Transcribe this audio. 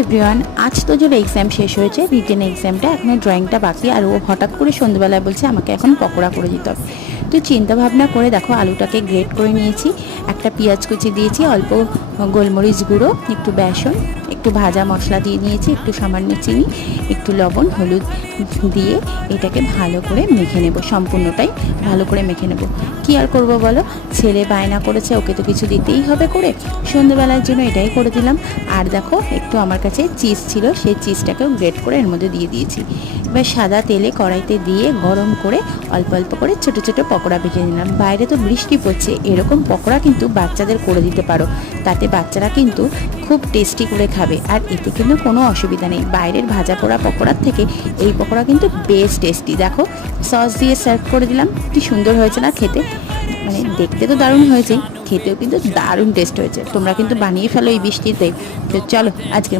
Everyone, আজ তো জোর এক্সাম শেষ হয়েছে, রিটেন এক্সামটা এখনো ড্রয়িংটা বাকি। আর ও হঠাৎ করে সন্ধ্যেবেলায় বলছে আমাকে এখন পকোড়া করে দিতে হবে। তো চিন্তা ভাবনা করে দেখো আলুটাকে গ্রেট করে নিয়েছি, একটা পেঁয়াজ কুচি দিয়েছি, অল্প গোলমরিচ গুঁড়ো, একটু বেসন, একটু ভাজা মশলা দিয়ে নিয়েছি, একটু সামান্য চিনি, একটু লবণ, হলুদ দিয়ে এটাকে ভালো করে মেখে নেব। সম্পূর্ণটাই ভালো করে মেখে নেব। কি আর করব বলো, ছেলে বায়না করেছে, ওকে তো কিছু দিতেই হবে করে, সন্ধ্যেবেলার জন্য এটাই করে দিলাম। আর দেখো একটু আমার কাছে চিজ ছিল, সেই চিজটাকেও গ্রেট করে এর মধ্যে দিয়ে দিয়েছি। এবার সাদা তেলে কড়াইতে দিয়ে গরম করে অল্প অল্প করে ছোটো ছোটো পকোড়া ভেজে নিলাম। বাইরে তো বৃষ্টি পড়ছে, এরকম পকোড়া কিন্তু বাচ্চাদের করে দিতে পারো, তাতে বাচ্চারা কিন্তু খুব টেস্টি করে খাবে। আর এতে কিন্তু কোনো অসুবিধা নেই, বাইরের ভাজা পোড়া পকোড়ার থেকে এই পকোড়া কিন্তু বেশ টেস্টি। দেখো সস দিয়ে সার্ভ করে দিলাম, কি সুন্দর হয়েছে না খেতে, মানে দেখতে তো দারুণ হয়েছে, খেতেও কিন্তু দারুণ টেস্ট হয়েছে। তোমরা কিন্তু বানিয়ে ফেলো এই বৃষ্টিতে। তো চলো আজকের